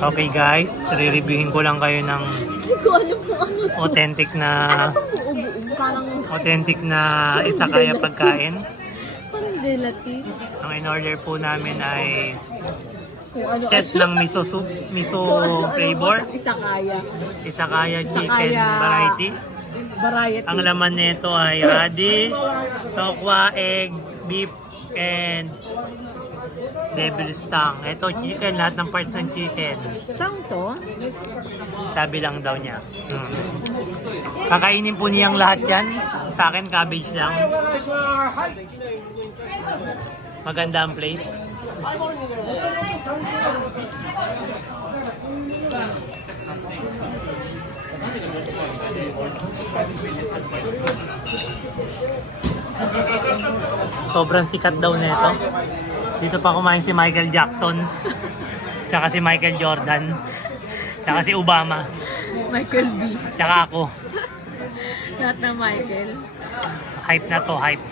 Okay guys, re-reviewin ko lang kayo ng Hindi ko alam kung ano to. authentic na Ano itong buo-buo? Parang Isakaya pagkain. parang gelatin. Ang in-order po namin ay Kung ano set ng miso soup, miso flavor, Isakaya. Isakaya chicken Isakaya. variety. Variety. Ang laman nito ay radish, tokwa, egg, beef, and devil's tongue. Ito chicken, lahat ng parts ng chicken. Tang to? Sabi lang daw niya. Kakainin po niyang lahat yan. Sa akin, cabbage lang. Maganda ang place. Sobrang sikat daw nito. Dito pa kumain si Michael Jackson, tsaka si Michael Jordan, tsaka si Obama, Michael B. tsaka ako. Lahat ng Michael. Hype na to, hype.